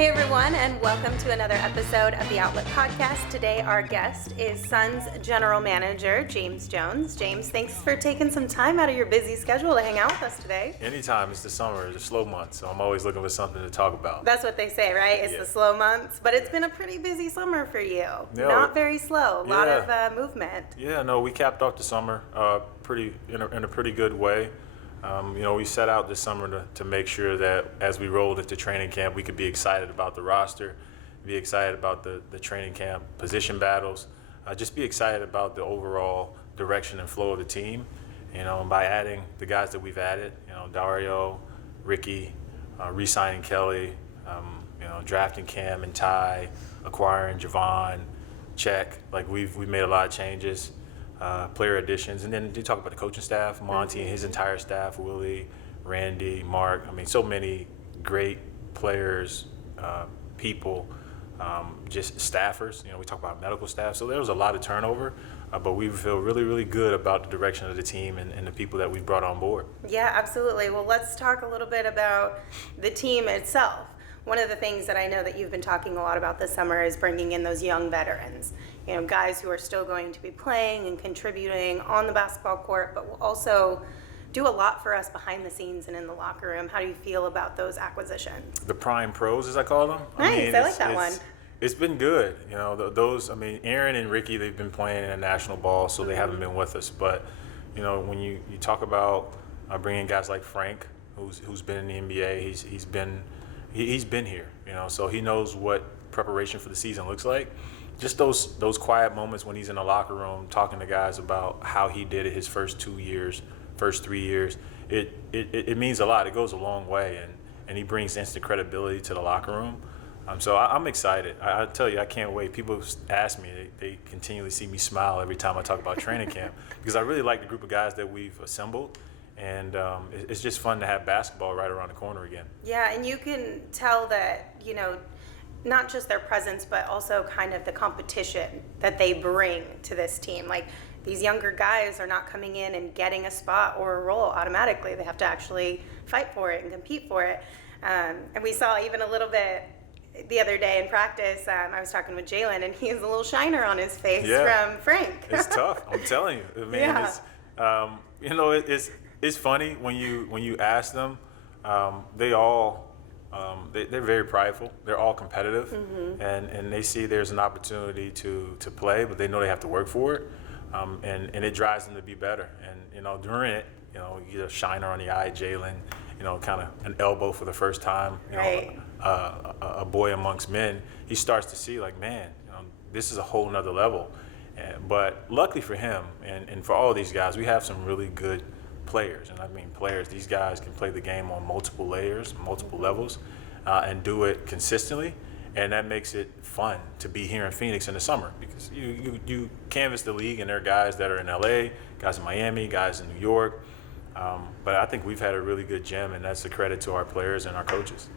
Hey everyone, and welcome to another episode of the Outlook Podcast. Today our guest is Suns General Manager James Jones. James, thanks for taking some time out of your busy schedule to hang out with us today. Anytime. It's the summer, it's a slow month, so I'm always looking for something to talk about. That's what they say, right? It's the slow months, but it's been a pretty busy summer for you. Not very slow, a lot of movement. Yeah, no, we capped off the summer in a pretty good way. We set out this summer to make sure that as we rolled into training camp, we could be excited about the roster, be excited about the training camp position battles, just be excited about the overall direction and flow of the team. And by adding the guys that we've added, Dario, Ricky, re-signing Kelly, drafting Cam and Ty, acquiring Javon, Check, we've made a lot of changes. Player additions, and then you talk about the coaching staff, Monty and his entire staff, Willie, Randy, Mark. I mean, so many great players, people, just staffers. We talk about medical staff, so there was a lot of turnover, but we feel really, really good about the direction of the team and the people that we brought on board. Yeah, absolutely. Well, let's talk a little bit about the team itself. One of the things that I know that you've been talking a lot about this summer is bringing in those young veterans, guys who are still going to be playing and contributing on the basketball court, but will also do a lot for us behind the scenes and in the locker room. How do you feel about those acquisitions? The prime pros, as I call them. Nice, I like that one. It's been good. Aaron and Ricky, they've been playing in a national ball, so they haven't been with us. But, when you talk about bringing guys like Frank, who's been in the NBA, he's been here, so he knows what preparation for the season looks like. Just those quiet moments when he's in the locker room talking to guys about how he did it his first 3 years, it means a lot. It goes a long way, and he brings instant credibility to the locker room. So I'm excited. I tell you, I can't wait. People ask me, they continually see me smile every time I talk about training camp because I really like the group of guys that we've assembled. And it's just fun to have basketball right around the corner again. Yeah, and you can tell that, not just their presence, but also kind of the competition that they bring to this team. Like, these younger guys are not coming in and getting a spot or a role automatically. They have to actually fight for it and compete for it. And we saw even a little bit the other day in practice. I was talking with Jalen, and he has a little shiner on his face from Frank. It's tough. I'm telling you. It's funny when you ask them. They're very prideful. They're all competitive, and they see there's an opportunity to play, but they know they have to work for it, and it drives them to be better. And during it, you get a shiner on the eye, Jalen, kind of an elbow for the first time. A boy amongst men, he starts to see this is a whole nother level. But luckily for him and for all these guys, we have some really good players, and I mean players. These guys can play the game on multiple layers, multiple levels, and do it consistently, and that makes it fun to be here in Phoenix in the summer because you canvas the league, and there are guys that are in LA, guys in Miami, guys in New York, but I think we've had a really good gym, and that's a credit to our players and our coaches.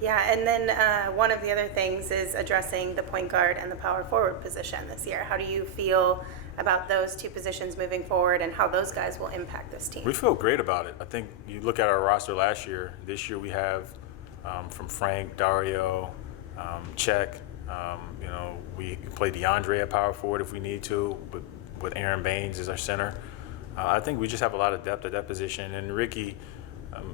Yeah, and then one of the other things is addressing the point guard and the power forward position this year. How do you feel about those two positions moving forward and how those guys will impact this team? We feel great about it. I think you look at our roster last year. This year we have from Frank, Dario, Check. We play DeAndre at power forward if we need to, but with Aaron Baines as our center. I think we just have a lot of depth at that position. And Ricky,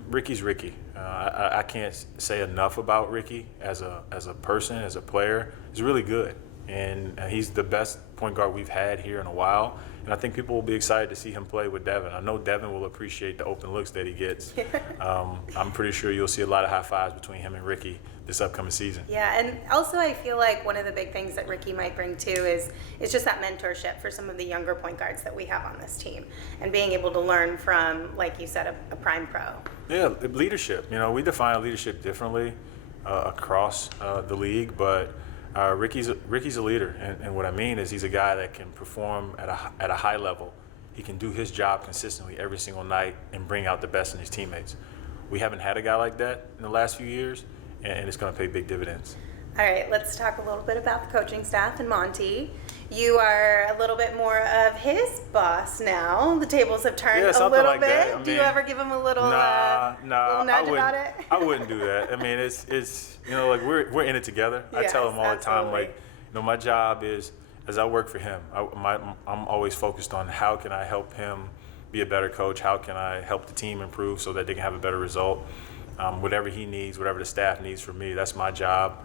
Ricky's Ricky. I can't say enough about Ricky as a person, as a player. He's really good. And he's the best point guard we've had here in a while. And I think people will be excited to see him play with Devin. I know Devin will appreciate the open looks that he gets. I'm pretty sure you'll see a lot of high fives between him and Ricky this upcoming season. Yeah, and also I feel like one of the big things that Ricky might bring too is just that mentorship for some of the younger point guards that we have on this team and being able to learn from, like you said, a prime pro. Yeah, leadership. We define leadership differently across the league, but Ricky's a leader, and what I mean is he's a guy that can perform at a high level. He can do his job consistently every single night and bring out the best in his teammates. We haven't had a guy like that in the last few years, and it's going to pay big dividends. All right, let's talk a little bit about the coaching staff and Monty. You are a little bit more of his boss now. The tables have turned Yeah, a something little like bit. that. Do you ever give him a little, little nudge about it? I wouldn't do that. I mean, it's like we're in it together. I Yes, tell him all the time, absolutely. my job is, as I work for him, I'm always focused on how can I help him be a better coach, how can I help the team improve so that they can have a better result. Whatever he needs, whatever the staff needs from me, that's my job.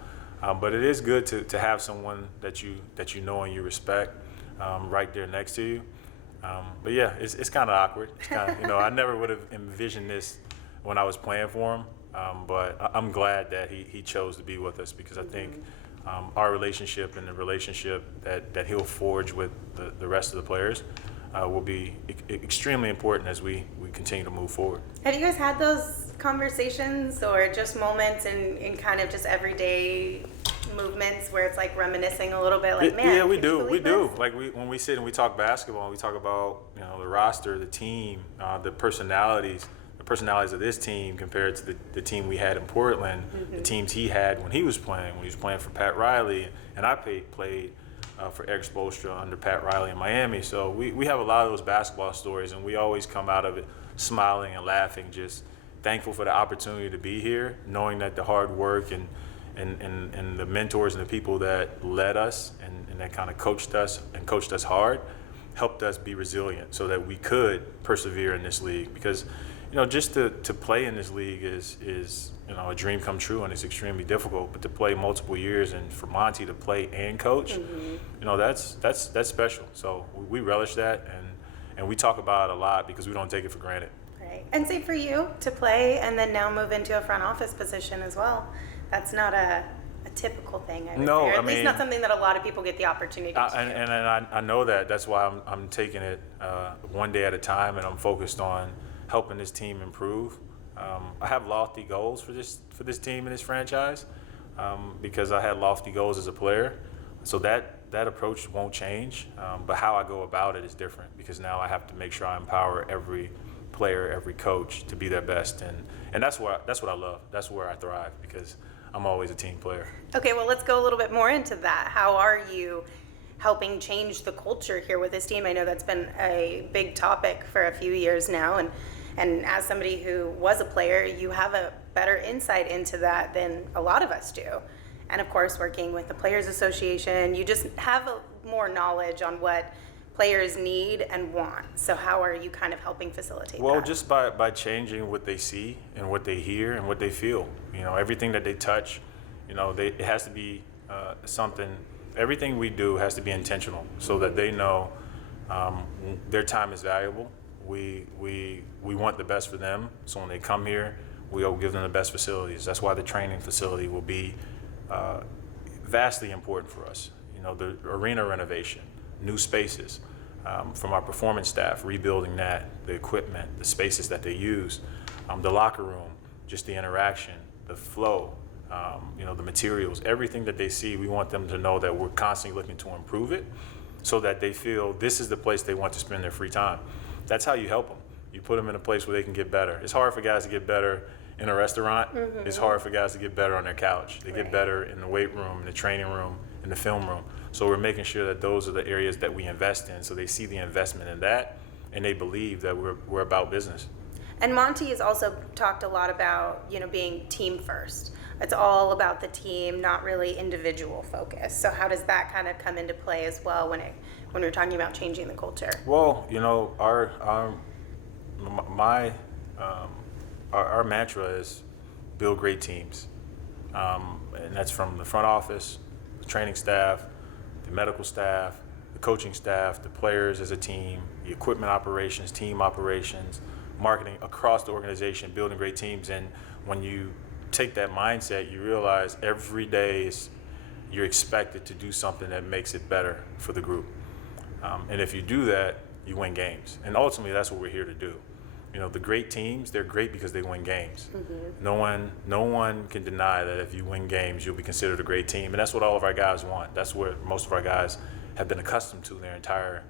But it is good to have someone that you know and you respect right there next to you. But yeah, it's kind of awkward. It's kind of, I never would have envisioned this when I was playing for him. But I'm glad that he chose to be with us, because I think our relationship and the relationship that he'll forge with the rest of the players will be extremely important as we continue to move forward. Have you guys had those conversations or just moments in kind of just everyday movements where it's like reminiscing a little bit, like, man, Yeah, we can you do. We believe do. this? Like when we sit and we talk basketball, we talk about the roster, the team, the personalities of this team compared to the team we had in Portland, the teams he had when he was playing for Pat Riley, and I played for Eric Spoelstra under Pat Riley in Miami. So we have a lot of those basketball stories, and we always come out of it smiling and laughing, just thankful for the opportunity to be here, knowing that the hard work and the mentors and the people that led us and that kind of coached us hard helped us be resilient so that we could persevere in this league. Because just to play in this league is a dream come true, and it's extremely difficult. But to play multiple years and for Monty to play and coach, that's special. So we relish that, and we talk about it a lot because we don't take it for granted. Right. And same for you to play and then now move into a front office position as well. That's not a typical thing, I would say, or at least not something that a lot of people get the opportunity to do. And I know that. That's why I'm taking it one day at a time, and I'm focused on helping this team improve. I have lofty goals for this team and this franchise because I had lofty goals as a player. So that approach won't change, but how I go about it is different, because now I have to make sure I empower every player, every coach to be their best, and that's what I love. That's where I thrive, because I'm always a team player. Okay, well, let's go a little bit more into that. How are you helping change the culture here with this team? I know that's been a big topic for a few years now, and as somebody who was a player, you have a better insight into that than a lot of us do. And of course, working with the Players Association, you just have more knowledge on what players need and want. So how are you kind of helping facilitate that? Well, just by changing what they see and what they hear and what they feel. Everything that they touch, it has to be something. Everything we do has to be intentional, so that they know their time is valuable. We want the best for them, so when they come here, we'll give them the best facilities. That's why the training facility will be vastly important for us. The arena renovation, new spaces, from our performance staff, rebuilding that, the equipment, the spaces that they use, the locker room, just the interaction, the flow, the materials, everything that they see, we want them to know that we're constantly looking to improve it so that they feel this is the place they want to spend their free time. That's how you help them. You put them in a place where they can get better. It's hard for guys to get better in a restaurant. It's hard for guys to get better on their couch. They get better in the weight room, in the training room, in the film room. So we're making sure that those are the areas that we invest in, so they see the investment in that, and they believe that we're about business. And Monty has also talked a lot about, being team first. It's all about the team, not really individual focus. So how does that kind of come into play as well when we're talking about changing the culture? Well, our mantra is build great teams, and that's from the front office, the training staff, the medical staff, the coaching staff, the players as a team, the equipment operations, team operations, marketing across the organization, building great teams. And when you take that mindset, you realize every day you're expected to do something that makes it better for the group. And if you do that, you win games. And ultimately, that's what we're here to do. The great teams, they're great because they win games. No one can deny that if you win games, you'll be considered a great team. And that's what all of our guys want. That's what most of our guys have been accustomed to their entire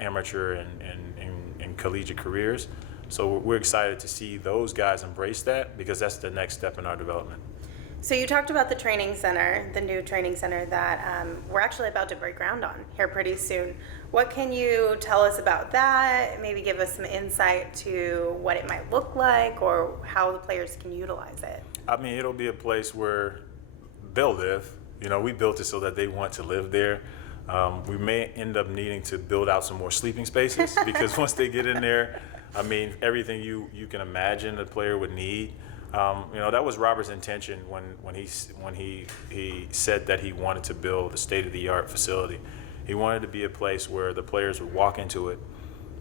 amateur and collegiate careers. So we're excited to see those guys embrace that, because that's the next step in our development. So you talked about the training center, the new training center that we're actually about to break ground on here pretty soon. What can you tell us about that? Maybe give us some insight to what it might look like or how the players can utilize it. I mean, it'll be a place where they'll live. You know, we built it so that they want to live there. We may end up needing to build out some more sleeping spaces because once they get in there, I mean, everything you can imagine a player would need. You know, that was Robert's intention when he said that he wanted to build a state-of-the-art facility. He wanted to be a place where the players would walk into it,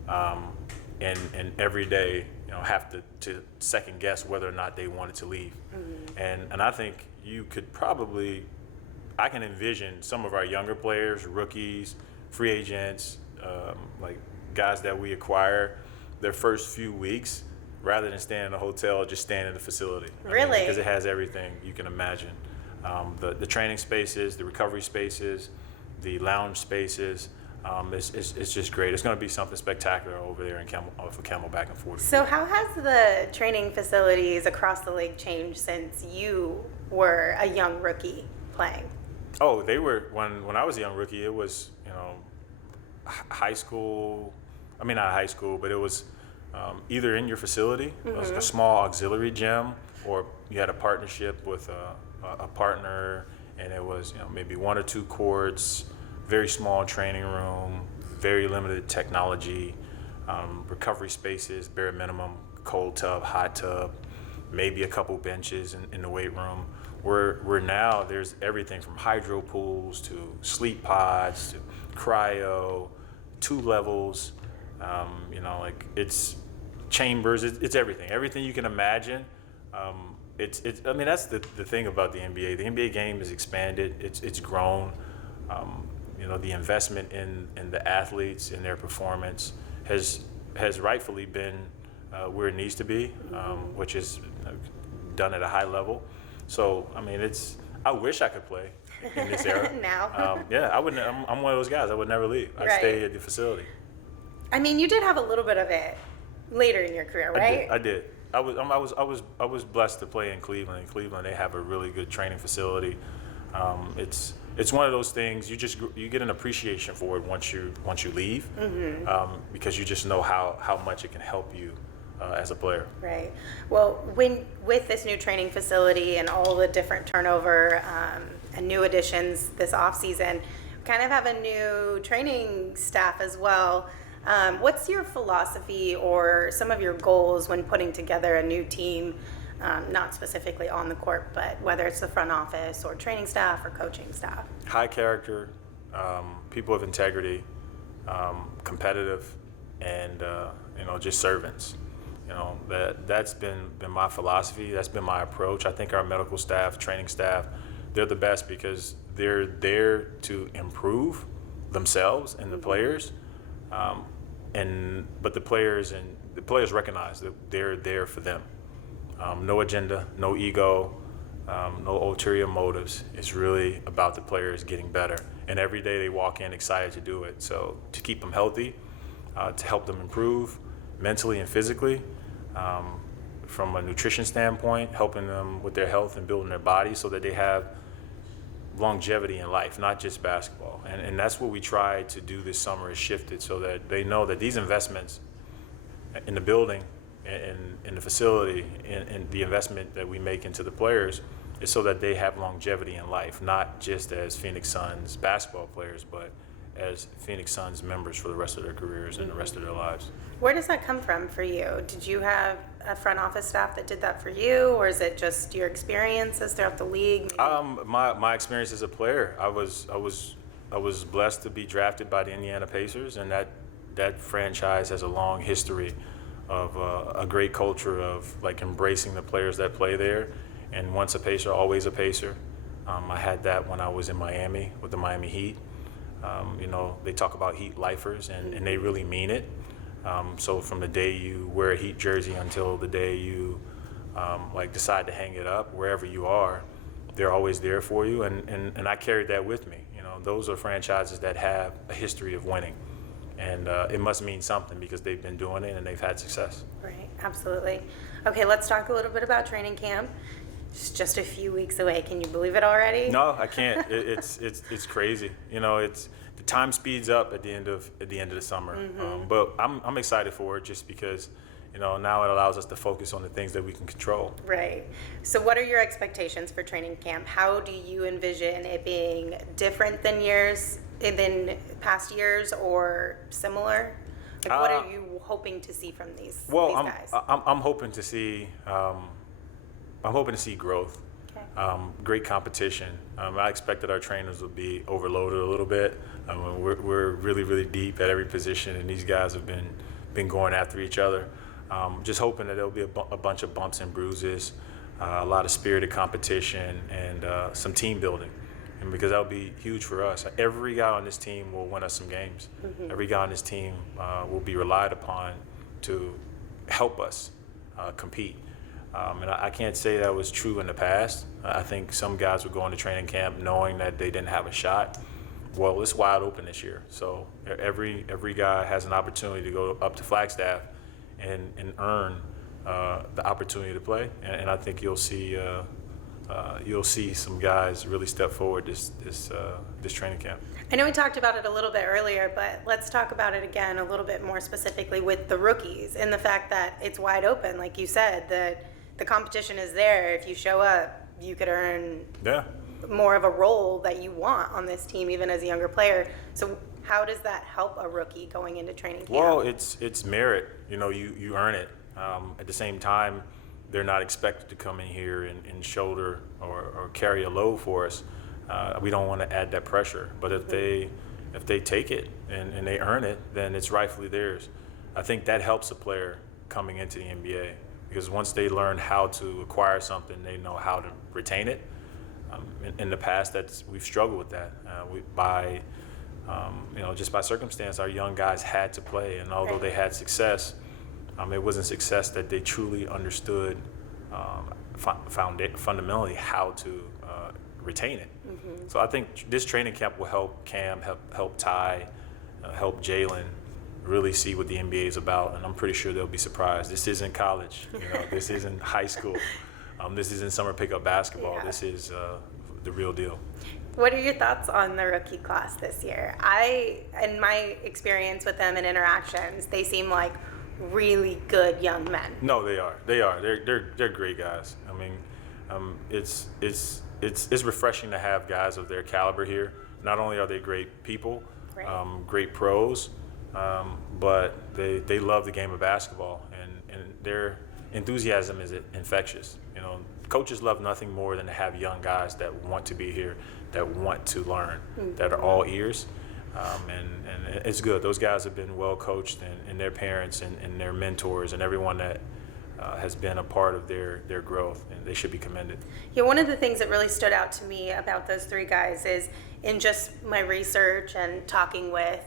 and every day, you know, have to second guess whether or not they wanted to leave. Mm-hmm. And I think you could probably, I can envision some of our younger players, rookies, free agents, like guys that we acquire, their first few weeks, rather than staying in a hotel, just staying in the facility. Really? Because it has everything you can imagine. The training spaces, the recovery spaces, the lounge spaces. It's just great. It's going to be something spectacular over there in for Camelback and 40. So how has the training facilities across the league changed since you were a young rookie playing? Oh, they were, when I was a young rookie, it was, you know, high school. I mean, not high school, but it was either in your facility, it was a small auxiliary gym, or you had a partnership with a partner, and it was, you know, maybe 1 or 2 courts, very small training room, very limited technology, recovery spaces, bare minimum, cold tub, hot tub, maybe a couple benches in the weight room. We're now, there's everything from hydro pools to sleep pods to cryo, 2 levels. You know, like it's chambers, it's everything you can imagine. I mean, that's the thing about the NBA. The NBA game is expanded, it's grown. You know, the investment in the athletes, in their performance has rightfully been where it needs to be, which is done at a high level. So, I mean, I wish I could play in this era. Now? Yeah, I wouldn't. I'm one of those guys. I would never leave. I'd stay at the facility. I mean, you did have a little bit of it later in your career, right? I did. I was blessed to play in Cleveland. In Cleveland, they have a really good training facility. It's one of those things you get an appreciation for it once you leave, because you just know how much it can help you as a player. Right. Well, with this new training facility and all the different turnover and new additions this off season, we kind of have a new training staff as well. What's your philosophy or some of your goals when putting together a new team, not specifically on the court, but whether it's the front office or training staff or coaching staff? High character, people of integrity, competitive, and you know, just servants. You know, that's been my philosophy. That's been my approach. I think our medical staff, training staff, they're the best because they're there to improve themselves and the players. But the players recognize that they're there for them. No agenda, no ego, no ulterior motives. It's really about the players getting better. And every day they walk in excited to do it. So to keep them healthy, to help them improve mentally and physically, from a nutrition standpoint, helping them with their health and building their body so that they have longevity in life, not just basketball. And that's what we try to do this summer, is shift it so that they know that these investments in the building and in the facility and the investment that we make into the players is so that they have longevity in life, not just as Phoenix Suns basketball players, but as Phoenix Suns members for the rest of their careers and the rest of their lives. Where does that come from for you? Did you have a front office staff that did that for you, or is it just your experiences throughout the league? My experience as a player, I was blessed to be drafted by the Indiana Pacers, and that franchise has a long history of a great culture of like embracing the players that play there, and once a Pacer, always a Pacer. I had that when I was in Miami with the Miami Heat. You know, they talk about Heat lifers, and they really mean it. So from the day you wear a Heat jersey until the day you like decide to hang it up, wherever you are, they're always there for you. And I carried that with me. You know, those are franchises that have a history of winning. And it must mean something because they've been doing it and they've had success. Right, absolutely. Okay, let's talk a little bit about training camp. It's just a few weeks away. Can you believe it already? No, I can't. It's crazy. You know, it's the time speeds up at the end of the summer. But I'm excited for it just because, you know, now it allows us to focus on the things that we can control. Right. So what are your expectations for training camp? How do you envision it being different than past years or similar? Like, what are you hoping to see from these guys? I'm hoping to see growth. Okay. Great competition. I expect that our trainers will be overloaded a little bit. We're really, really deep at every position, and these guys have been going after each other. Just hoping that there'll be a bunch of bumps and bruises, a lot of spirited competition, and some team building. And because that'll be huge for us. Every guy on this team will win us some games. Every guy on this team will be relied upon to help us compete. And I can't say that was true in the past. I think some guys would go into training camp knowing that they didn't have a shot. Well, it's wide open this year. So every guy has an opportunity to go up to Flagstaff and earn the opportunity to play. And I think you'll see some guys really step forward this training camp. I know we talked about it a little bit earlier, but let's talk about it again a little bit more specifically with the rookies and the fact that it's wide open. Like you said, the competition is there. If you show up, you could earn more of a role that you want on this team, even as a younger player. So how does that help a rookie going into training camp? Well, it's merit. You know, you earn it. At the same time, they're not expected to come in here and shoulder or carry a load for us. We don't want to add that pressure. But if they take it and they earn it, then it's rightfully theirs. I think that helps a player coming into the NBA because once they learn how to acquire something, they know how to retain it. In the past, we've struggled with that. Just by circumstance, our young guys had to play, and although they had success, it wasn't success that they truly understood fundamentally how to retain it. So I think this training camp will help Cam, help Ty, help Jalen really see what the NBA is about, and I'm pretty sure they'll be surprised. This isn't college, this isn't high school, this isn't summer pickup basketball. Yeah. This is the real deal. What are your thoughts on the rookie class this year? In my experience with them and interactions, they seem like really good young men. No, they are. They're great guys. I mean, it's refreshing to have guys of their caliber here. Not only are they great people, great pros, but they love the game of basketball, and their enthusiasm is infectious. Coaches love nothing more than to have young guys that want to be here, that want to learn, that are all ears. And it's good. Those guys have been well coached, and their parents and their mentors and everyone that has been a part of their growth, and they should be commended. Yeah, one of the things that really stood out to me about those three guys is in just my research and talking with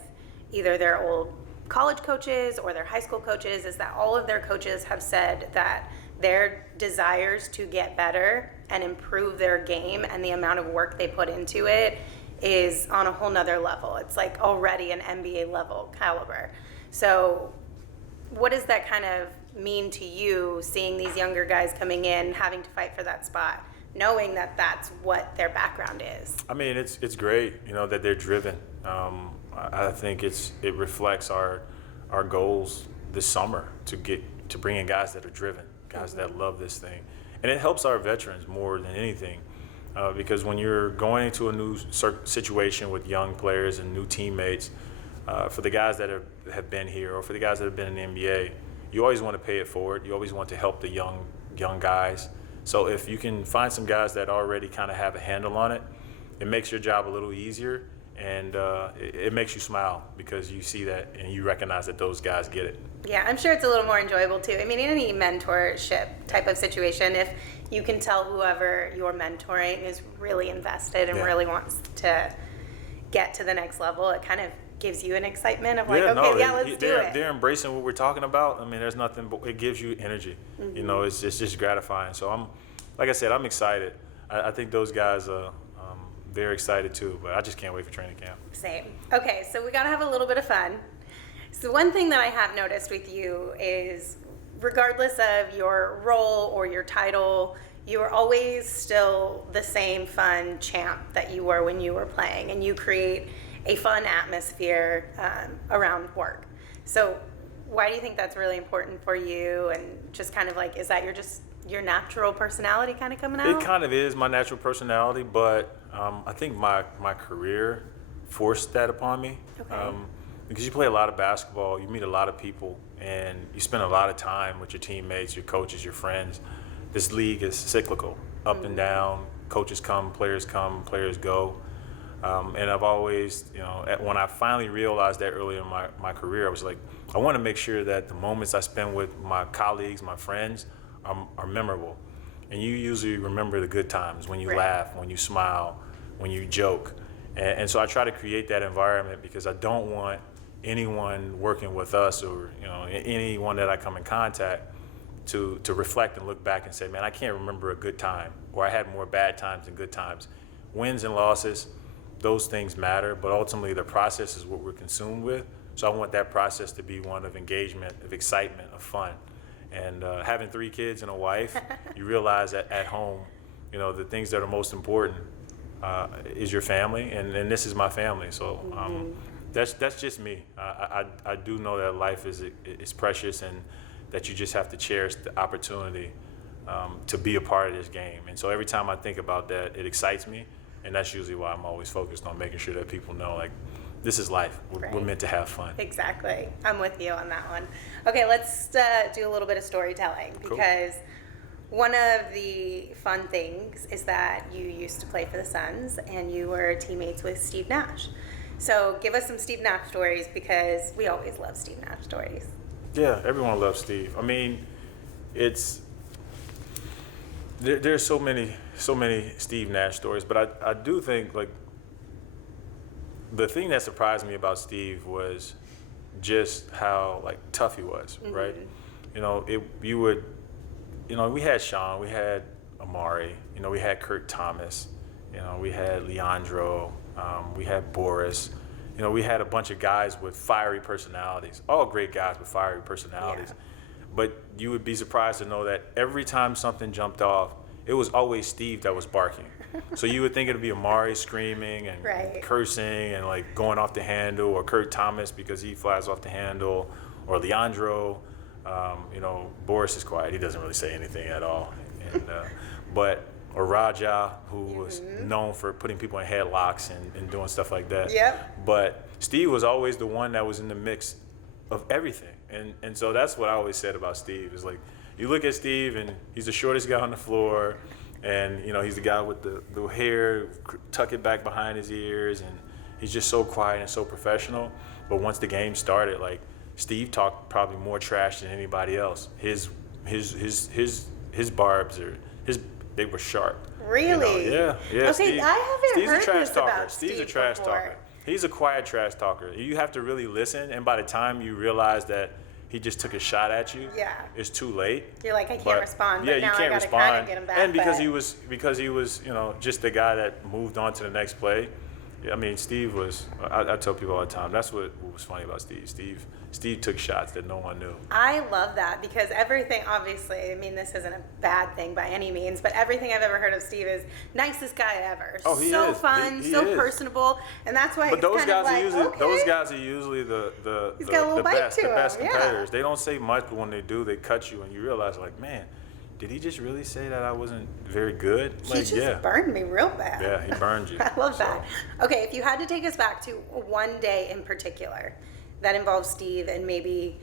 either their old college coaches or their high school coaches is that all of their coaches have said that their desires to get better and improve their game and the amount of work they put into it is on a whole nother level. It's like already an NBA level caliber. So what does that kind of mean to you, seeing these younger guys coming in, having to fight for that spot, knowing that that's what their background is? I mean, it's great, that they're driven. I think it reflects our goals this summer to bring in guys that are driven, guys that love this thing. And it helps our veterans more than anything. Because when you're going into a new situation with young players and new teammates, for the guys that have been here or for the guys that have been in the NBA, you always want to pay it forward. You always want to help the young guys. So if you can find some guys that already kind of have a handle on it, it makes your job a little easier, and it makes you smile because you see that and you recognize that those guys get it. Yeah, I'm sure it's a little more enjoyable too. I mean, in any mentorship type of situation, if you can tell whoever you're mentoring is really invested and really wants to get to the next level, it kind of gives you an excitement of let's do it. They're embracing what we're talking about. I mean, there's nothing, but it gives you energy. It's just gratifying. So like I said, I'm excited. I think those guys they're excited too, but I just can't wait for training camp. Same. Okay, so we got to have a little bit of fun. So one thing that I have noticed with you is regardless of your role or your title, you were always still the same fun champ that you were when you were playing, and you create a fun atmosphere around work. So why do you think that's really important for you? And just kind of like, is that your natural personality kind of coming out? It kind of is my natural personality, but I think my career forced that upon me. Okay. Because you play a lot of basketball, you meet a lot of people, and you spend a lot of time with your teammates, your coaches, your friends. This league is cyclical, up and down. Coaches come, players go. And I've always, when I finally realized that early in my career, I was like, I want to make sure that the moments I spend with my colleagues, my friends, are memorable. And you usually remember the good times, when you Right. laugh, when you smile, when you joke. And so I try to create that environment, because I don't want anyone working with us, or anyone that I come in contact, to reflect and look back and say, man, I can't remember a good time, or I had more bad times than good times. Wins and losses, those things matter, but ultimately the process is what we're consumed with. So I want that process to be one of engagement, of excitement, of fun. And having 3 kids and a wife, you realize that at home, the things that are most important is your family, and this is my family. So that's just me. I do know that life is precious, and that you just have to cherish the opportunity to be a part of this game. And so every time I think about that, it excites me, and that's usually why I'm always focused on making sure that people know, like, this is life. We're meant to have fun. Exactly. I'm with you on that one. Okay, let's do a little bit of storytelling, because one of the fun things is that you used to play for the Suns, and you were teammates with Steve Nash. So give us some Steve Nash stories, because we always love Steve Nash stories. Yeah, everyone loves Steve. I mean, there's so many Steve Nash stories, but I do think, like, the thing that surprised me about Steve was just how, like, tough he was, right? We had Sean, we had Amari, we had Kurt Thomas, we had Leandro, we had Boris. We had a bunch of guys with fiery personalities, all great guys with fiery personalities. Yeah. But you would be surprised to know that every time something jumped off, it was always Steve that was barking. So you would think it would be Amari screaming and Right. cursing and, like, going off the handle, or Kurt Thomas because he flies off the handle, or Leandro. Boris is quiet; he doesn't really say anything at all. Or Raja, who was known for putting people in headlocks and doing stuff like that. Yep. But Steve was always the one that was in the mix of everything. And so that's what I always said about Steve, is, like, you look at Steve, and he's the shortest guy on the floor, and he's the guy with the hair, tuck it back behind his ears, and he's just so quiet and so professional. But once the game started, like, Steve talked probably more trash than anybody else. His barbs they were sharp. Really? Yeah. Okay, Steve, I haven't Steve's heard a trash this talker. about Steve's Steve a trash before. talker. He's a quiet trash talker. You have to really listen, and by the time you realize that he just took a shot at you, Yeah. it's too late. You're like, I can't respond, Yeah, but you now I can't gotta respond. kind of get him back. And because but- he was, just the guy that moved on to the next play. I mean, Steve was. I tell people all the time. That's what was funny about Steve. Steve took shots that no one knew. I love that, because everything, obviously, I mean, this isn't a bad thing by any means, but everything I've ever heard of Steve is nicest guy ever. Oh, he so is. fun, He so is. personable, and that's why But it's those kind guys of like, are usually okay. those guys are usually the He's got a little bite best to him, yeah. competitors. They don't say much, but when they do, they cut you, and you realize, like, man, did he just really say that I wasn't very good? He Like, just burned me real bad. Yeah, he burned you. I love So, that. Okay, if you had to take us back to one day in particular that involves Steve, and maybe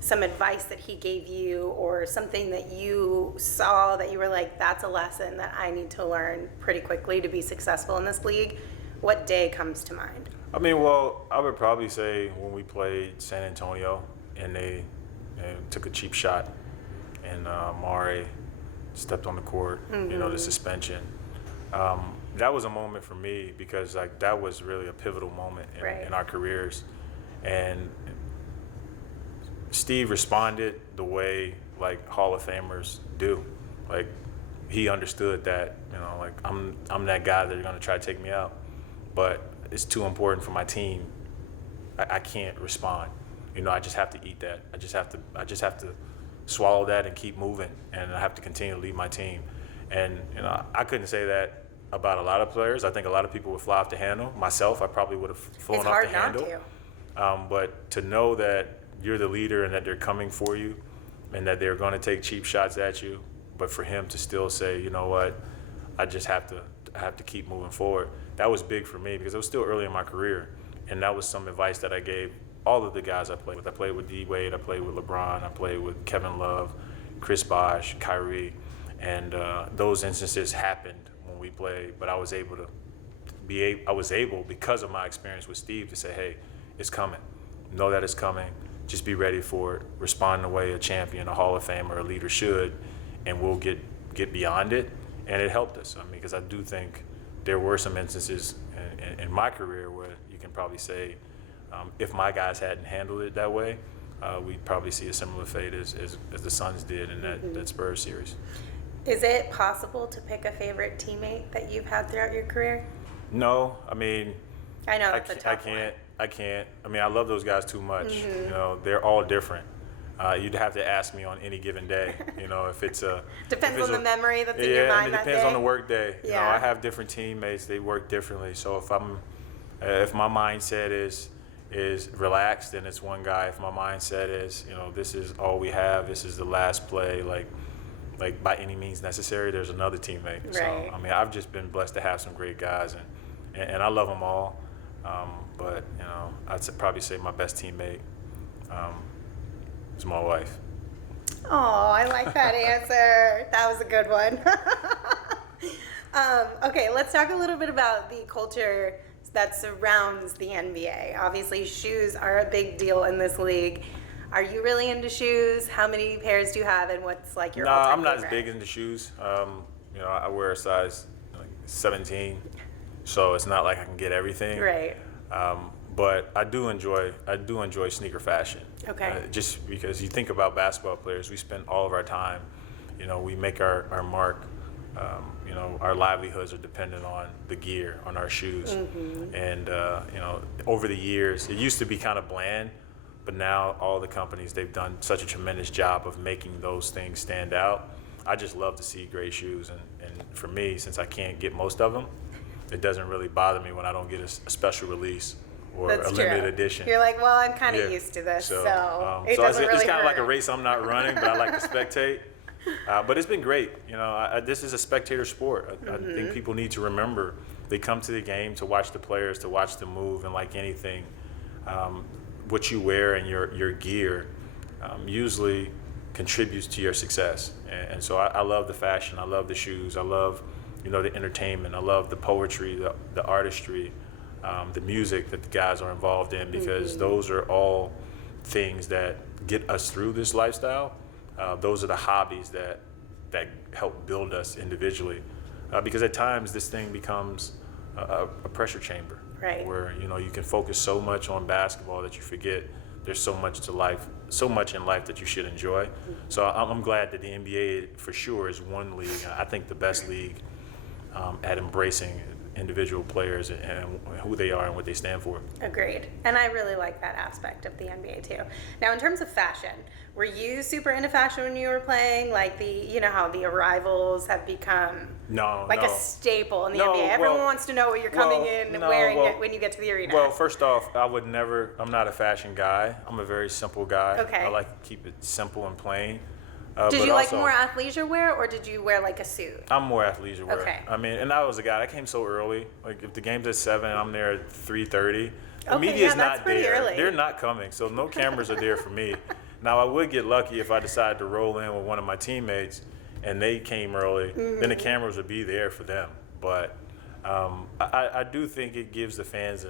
some advice that he gave you, or something that you saw that you were like, that's a lesson that I need to learn pretty quickly to be successful in this league, what day comes to mind? I mean, well, I would probably say when we played San Antonio, and they took a cheap shot, and Mari stepped on the court, the suspension. That was a moment for me, because, like, that was really a pivotal moment in our careers. And Steve responded the way, like, Hall of Famers do. Like, he understood that, like, I'm that guy that are going to try to take me out, but it's too important for my team. I can't respond. I just have to eat that. I just have to swallow that and keep moving, and I have to continue to lead my team. And I couldn't say that about a lot of players. I think a lot of people would fly off the handle. Myself, I probably would have flown It's off hard the not handle. to. But to know that you're the leader and that they're coming for you, and that they're going to take cheap shots at you, but for him to still say, you know what, I just have to keep moving forward. That was big for me because it was still early in my career, and that was some advice that I gave all of the guys I played with. I played with D. Wade, I played with LeBron, I played with Kevin Love, Chris Bosh, Kyrie, and those instances happened when we played. But I was able because of my experience with Steve to say, hey, it's coming. Know that it's coming. Just be ready for it. Respond the way a champion, a Hall of Famer, a leader should, and we'll get beyond it. And it helped us. I mean, because I do think there were some instances in my career where you can probably say, if my guys hadn't handled it that way, we'd probably see a similar fate as the Suns did in that Spurs series. Is it possible to pick a favorite teammate that you've had throughout your career? No, I mean, I know that's a tough one. I can't. I mean, I love those guys too much. You know, they're all different. You'd have to ask me on any given day. You know, if it's a depends on the memory that's in your yeah, mind and it that depends day. on the work day. You know, Yeah. I have different teammates. They work differently. So if my mindset is relaxed, then it's one guy. If my mindset is, you know, this is all we have. This is the last play. Like by any means necessary, there's another teammate. Right. So I mean, I've just been blessed to have some great guys, and I love them all. But you know, I'd probably say my best teammate is my wife. Oh, I like that answer. That was a good one. Okay, let's talk a little bit about the culture that surrounds the NBA. Obviously, shoes are a big deal in this league. Are you really into shoes? How many pairs do you have, and what's like your all-time I'm not favorite? as big into shoes. You know, I wear a size 17, so it's not like I can get everything. Right. But I do enjoy sneaker fashion. Okay. Just because you think about basketball players, we spend all of our time, you know, we make our mark. You know, our livelihoods are dependent on the gear, on our shoes. And you know, over the years, it used to be kind of bland, but now all the companies, they've done such a tremendous job of making those things stand out. I just love to see great shoes, and for me, since I can't get most of them, it doesn't really bother me when I don't get a special release or That's a limited true. edition. You're like, well, I'm kind of Yeah. used to this, so it's it doesn't really kind of hurt. like a race I'm not running, but I like to spectate. But it's been great. You know, this is a spectator sport. I think people need to remember they come to the game to watch the players, to watch them move, and like anything, what you wear and your gear usually contributes to your success. And so I love the fashion. I love the shoes. I love, you know, the entertainment. I love the poetry, the artistry, the music that the guys are involved in, because those are all things that get us through this lifestyle. Those are the hobbies that help build us individually, because at times this thing becomes a pressure chamber, Right. where you know you can focus so much on basketball that you forget there's so much in life that you should enjoy. So I'm glad that the NBA for sure is one league. I think the best league at embracing individual players and who they are and what they stand for. Agreed. And I really like that aspect of the NBA too. Now, in terms of fashion, were you super into fashion when you were playing? Like you know how the arrivals have become a staple in the NBA. Everyone wants to know what you're coming in wearing when you get to the arena. Well, first off, I'm not a fashion guy. I'm a very simple guy. Okay. I like to keep it simple and plain. Did you like more athleisure wear, or did you wear like a suit? I'm more athleisure wear. Okay. I mean, and I was a guy. I came so early. Like if the game's at 7, I'm there at 3:30. The Okay, media's yeah, that's not pretty there. early. They're not coming, so no cameras are there for me. Now I would get lucky if I decided to roll in with one of my teammates, and they came early. Then the cameras would be there for them. But I do think it gives the fans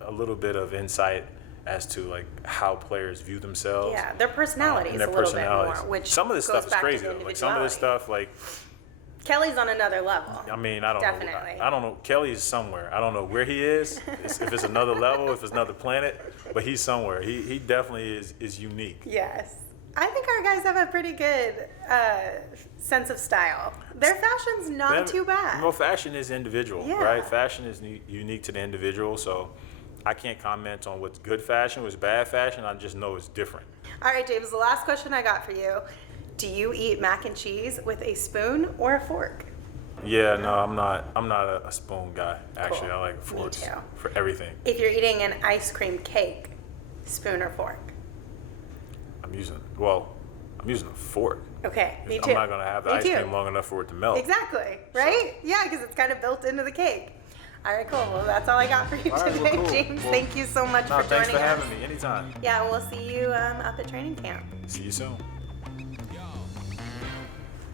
a little bit of insight as to like how players view themselves. Yeah, their personalities and their a little personalities. bit more. Which some of this goes stuff is back to crazy the though. Like some of this individuality. stuff, like Kelly's on another level. I mean, I don't Definitely. know. I don't know. Kelly is somewhere. I don't know where he is. If it's another level, if it's another planet, but he's somewhere. He definitely is unique. Yes. I think our guys have a pretty good sense of style. Their fashion's not too bad. Well, fashion is individual, Yeah. right? Fashion is unique to the individual, so I can't comment on what's good fashion, what's bad fashion. I just know it's different. All right, James, the last question I got for you. Do you eat mac and cheese with a spoon or a fork? Yeah, no, I'm not a spoon guy. Actually, Cool. I like forks too. for everything. If you're eating an ice cream cake, spoon or fork? I'm using a fork. Okay, me too. I'm not gonna have the Me ice too. cream long enough for it to melt. Exactly, right? Yeah, because it's kind of built into the cake. All right, cool. Well, that's all I got for you All right, today, well, cool. James. Well, Thank you so much No, for thanks joining for us. having me. Anytime. Yeah, we'll see you up at training camp. See you soon.